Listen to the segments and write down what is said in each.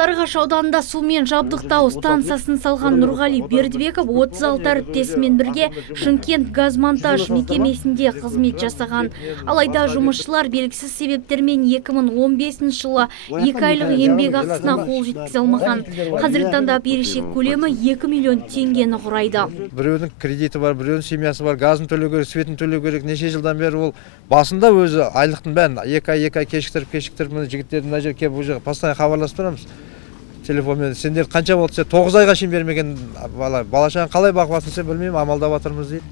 Сарыағаш ауданында сумен жабдықтау станциясын салған Нұрғали Бердібеков 36 әріптесімен бірге Шымкент газмонтаж мекемесінде қызмет жасаған. Алайда жұмысшылар белгісіз себептермен 2015 жылы 2 айлық еңбек ақысына қол жеткізе алмаған. Қазіргі таңда берешек көлемі 2 миллион теңгені құрайды. Біреудің кредиті бар, біреудің семьясы бар, газын төлеу керек, светін төлеу керек. Неше жылдан бері ол басында өзі айлықтың бәрін 2 ай кешіктіріп жігіттердің мына жерге келіп бұл жаққа постоянно хабарласып тұрамыз. Телефонмен сендер қанша болды десе 9 айға шейін бермеген балашағын қалай бақыласын сен білмеймін, амалдап жатырмыз дейді.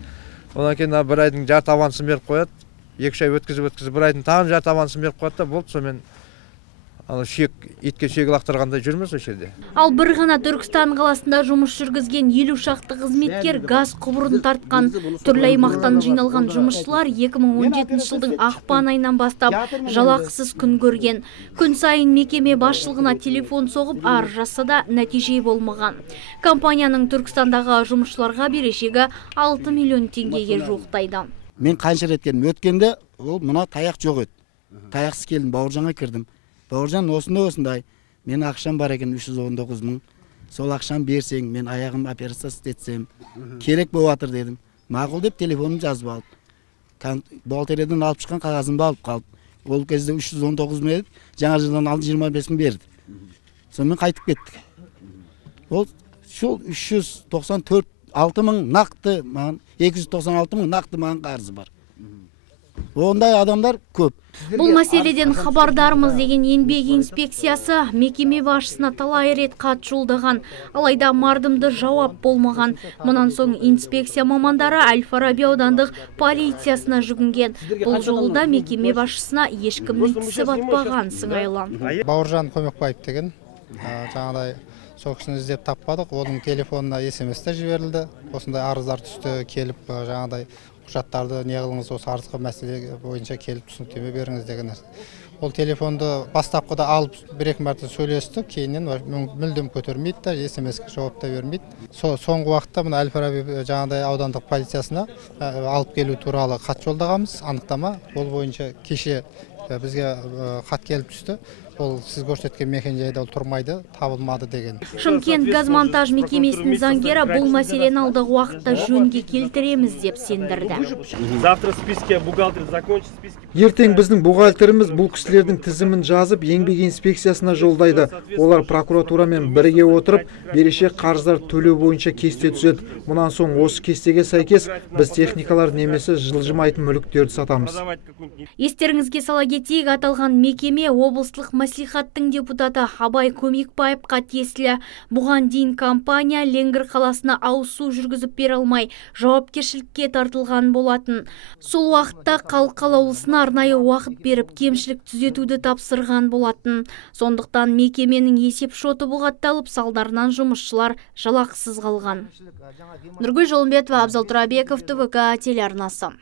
Одан кейін бір айдың жарты авансын беріп қояды. 2 ай өткізіп бір айдың тағы жарты авансын беріп қояды да болды. Сонымен итке сүйек лақтырғандай жүрміз осы жерде. Ал бір ғана Түркістан қаласында жұмыс жүргізген 50 шақты қызметкер газ құбырын тартқан. Түрлі аймақтан жиналған жұмысшылар 2017 жылдың ақпан айынан бастап жалақысыз күн көрген. Күн сайын мекеме басшылығына телефон соғып арыз жазса да нәтиже болмаған. Компанияның Түркістандағы жұмысшыларға берешегі 6 миллион теңгеге жуықтайды. Мен қанша рет келдім. Өткенде ол мына таяқ жоқ еді. Таяқсыз келдім, Бауыржанға кірдім. Бауыржан осындай, мен ақшам бар екен 319 мың. Сол ақшам берсең, мен аяғым операция істетсем, керек болып жатыр дедім. Мақұл деп телефонымды жазып алып. Бухгалтериядан алып шыққан қағазымды алып қалып. Ол кезде 319 мың еді, жаңа жылдан алды 25 мың берді. Сонымен қайтып кеттік. Ол 394 мың нақты, 296 мың нақты маған қарызы бар. Ондай адамдар көп. Бұл мәселеден хабардармыз деген еңбек инспекциясы мекеме басшысына талай рет хат жолдаған, алайда мардымды жауап болмаған. Мұнан соң инспекция мамандары Әл-Фараби аудандық полициясына жүгінген. Бұл жолда мекеме басшысына ешкімнің тісі батпаған сыңайлы. Бауыржан Көмекбаев деген жаңағыдай сол кісіні іздеп таппадық. Оның телефонына SMS-тер жіберілді. Осындай арыздар түсті, келіп жаңағыдай құжаттарды не қылыңыз, осы арызға мәселе бойынша келіп түсініктеме беріңіз деген нәрсе. Ол телефонды бастапқыда алып бір-екі мәрте сөйлесті, кейіннен мүлдем көтермейді, SMS-ге жауап та бермейді. Соңғы уақытта мына Әл-Фараби жаңағыдай аудандық полициясына алып келу туралы хат жолдағанбыз, анықтама. Ол бойынша кеше бізге хат келіп түсті. Ол сіз көрсеткен мекенжайда тұрмайды, табылмады деген. Шымкент газмонтаж мекемесінің заңгері бұл мәселені алдағы уақытта жөнге келтіреміз деп сендірді. Ертең біздің бухгалтеріміз бұл кісілердің тізімін жазып, еңбек инспекциясына жолдайды. Олар прокуратурамен бірге отырып, берешек қарыздар төлеу бойынша кесте түзеді. Мұнан соң осы кестеге сәйкес біз техникалар немесе жылжымайтын мүліктерді сатамыз. Естеріңізге сала кетейік, аталған мекеме облыстық мәслихаттың депутаты Абай Көмекбаевқа тиесілі. Бұған дейін компания Ленгір қаласына ауызсу жүргізіп бере алмай, жауапкершілікке тартылған болатын. Сол уақытта Қалқалы ауылысына арнайы уақыт беріп, кемшілік түзетуді тапсырған болатын. Сондықтан мекеменің есеп шоты бұғатталып, салдарынан жұмысшылар жалақысыз қалған. Нұргүл Жолымбетова, Абзал Тұрабеков, ТВК телеарнасы.